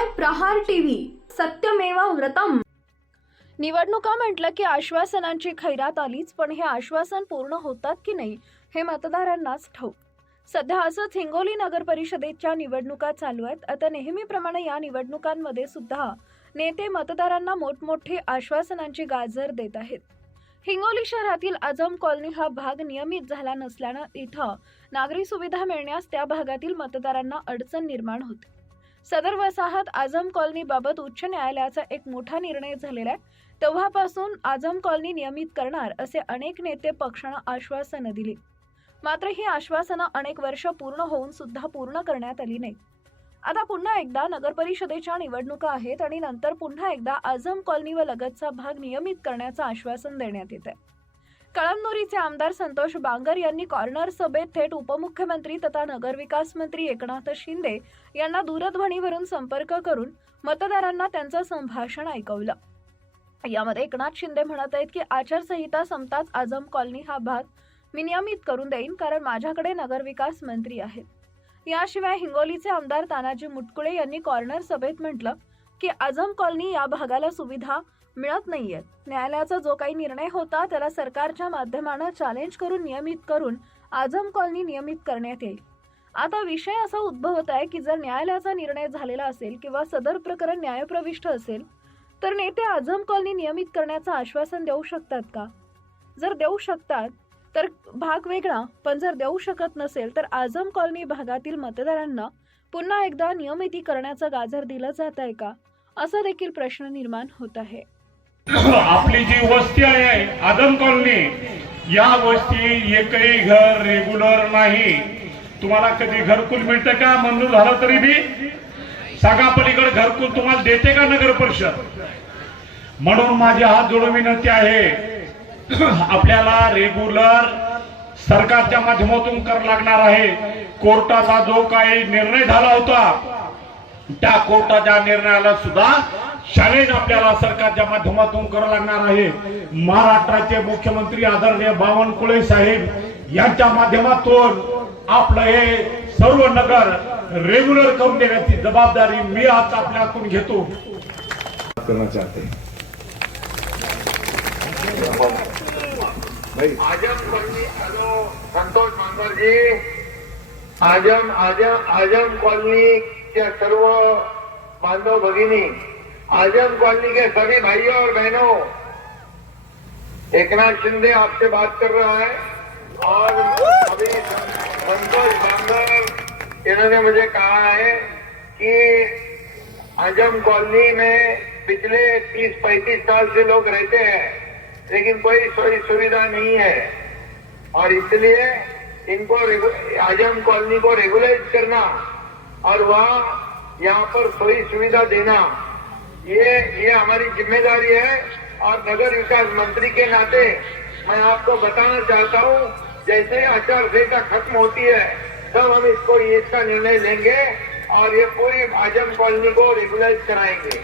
पाहताय प्रहार टीव्ही. सत्यमेवा व्रतम. निवडणुका म्हटलं की आश्वासनांची खैरात आलीच पण हे आश्वासन पूर्ण होतात की नाही हे मतदारांनाच ठाऊक. सध्या असंच हिंगोली नगर परिषदेच्या निवडणुका चालू आहेत. आता नेहमीप्रमाणे या निवडणुकांमध्ये सुद्धा नेते मतदारांना मोठमोठी आश्वासनांची गाजर देत आहेत. हिंगोली शहरातील आझम कॉलनी हा भाग नियमित झाला नसल्यानं इथं नागरी सुविधा मिळण्यास त्या भागातील मतदारांना अडचण निर्माण होते. सदर वसाहत आझम कॉलनीबाबत उच्च न्यायालयाचा एक मोठा निर्णय झालेला आहे. तेव्हापासून आझम कॉलनी नियमित करणार असे अनेक नेते पक्षानं आश्वासनं दिली. मात्र ही आश्वासनं अनेक वर्ष पूर्ण होऊन सुद्धा पूर्ण करण्यात आली नाही. आता पुन्हा एकदा नगरपरिषदेच्या निवडणुका आहेत आणि नंतर पुन्हा एकदा आझम कॉलनी व लगतचा भाग नियमित करण्याचं आश्वासन देण्यात येत आहे कळमनुरीचे आमदार संतोष बांगर यांनी कॉर्नर सभेत थेट उपमुख्यमंत्री तथा नगरविकास मंत्री एकनाथ शिंदे यांना दूरध्वनीवरून संपर्क करून मतदारांना त्यांचं संभाषण ऐकवलं. यामध्ये एकनाथ शिंदे म्हणत आहेत की आचारसंहिता संपताच आझम कॉलनी हा भाग मी नियमित करून देईन कारण माझ्याकडे नगरविकास मंत्री आहेत. याशिवाय हिंगोलीचे आमदार तानाजी मुटकुळे यांनी कॉर्नर सभेत म्हटलं की आझम कॉलनी या भागाला सुविधा मिळत नाहीयेत. न्यायालयाचा जो काही निर्णय होता त्याला सरकारच्या माध्यमानं चॅलेंज करून नियमित करून आझम कॉलनी नियमित करण्यात येईल. आता विषय असा उद्भवत आहे की जर न्यायालयाचा निर्णय झालेला असेल किंवा सदर प्रकरण न्यायप्रविष्ट असेल तर नेते आझम कॉलनी नियमित करण्याचं आश्वासन देऊ शकतात का? जर देऊ शकतात तर भाग वेगळा पण जर देऊ शकत नसेल तर आझम कॉलनी भागातील मतदारांना पुन्हा एकदा नियमिती करण्याचं गाजर दिलं जात आहे का? असा देखील प्रश्न निर्माण होत आहे. आपली जी वस्ती आहे आदम कॉलनी या वस्ती एकही घर रेग्युलर नाही. तुम्हाला कधी घरकुल मिळतं का? मंजूर झालं तरी बी. सांगा पलीकडे घरकुल तुम्हाला देते का नगर परिषद? म्हणून माझी हात जोडून विनंती आहे. आपल्याला रेग्युलर सरकारच्या माध्यमातून कर लागणार आहे. कोर्टाचा जो काही निर्णय झाला होता त्या कोर्टाच्या निर्णयाला सुद्धा शाळेत आपल्याला सरकारच्या माध्यमातून करावं लागणार आहे. महाराष्ट्राचे मुख्यमंत्री आदरणीय बावनकुळे साहेब यांच्या माध्यमातून आपलं हे सर्व नगर रेग्युलर करून देण्याची जबाबदारी मी आज आपल्याकडून घेतो. करना चाहते भाई। Azam colony hello Santosh Azam Azam Azam colony के सर्व बांधव भगिनी आज़म कॉलोनी के सभी भाइयों और बहनों, एकनाथ शिंदे आपसे बात कर रहा है और अभी संतोष बांगर, इन्होंने मुझे कहा है कि आज़म कॉलोनी में पिछले 30-35 साल से लोग रहते हैं, लेकिन कोई सोई सुविधा नहीं है। और इसलिए इनको आज़म कॉलोनी को रेगुलाइज करना और वहाँ यहाँ पर सोई सुविधा देना ये ये हमारी ज़िम्मेदारी है और नगर विकास मंत्री के नाते मैं आपको बताना चाहता हूँ, जैसे आचार संहिता खत्म होती है, तब हम इसको इसका निर्णय लेंगे और ये पूरी आज़म कॉलोनी को रेगुलाइज कराएँगे।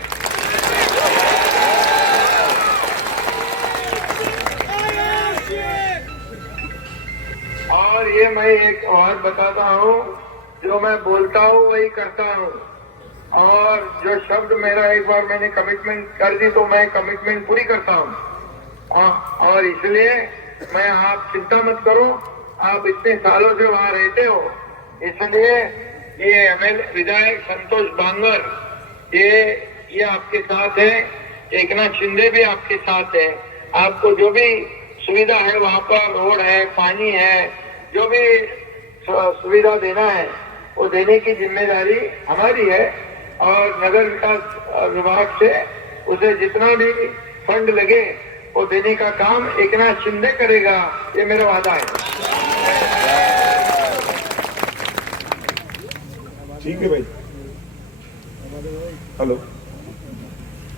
और ये मैं एक और बताता हूँ, जो मैं बोलता हूँ, वही करता हूँ। और जो शब्द मेरा एक बार मैंने कमिटमेंट कर दी तो मैं कमिटमेंट पूरी करता हूँ। और इसलिए मैं आप चिंता मत करो, आप इतने सालों से वहाँ रहते हो। इसलिए ये एमएल विधायक संतोष बांगर, ये ये आपके साथ है, एकनाथ शिंदे भी आपके साथ है। आपको जो भी सुविधा है, वहाँ पर रोड है, पानी है, जो भी सुविधा देना है, वो देने की ज़िम्मेदारी हमारी है। और नगर विकास विभाग से उसे जितना भी फंड लगे, वो देने का काम एक नाथ शिंदे करेगा। ये मेरा वादा है। ठीक है भाई। हेलो।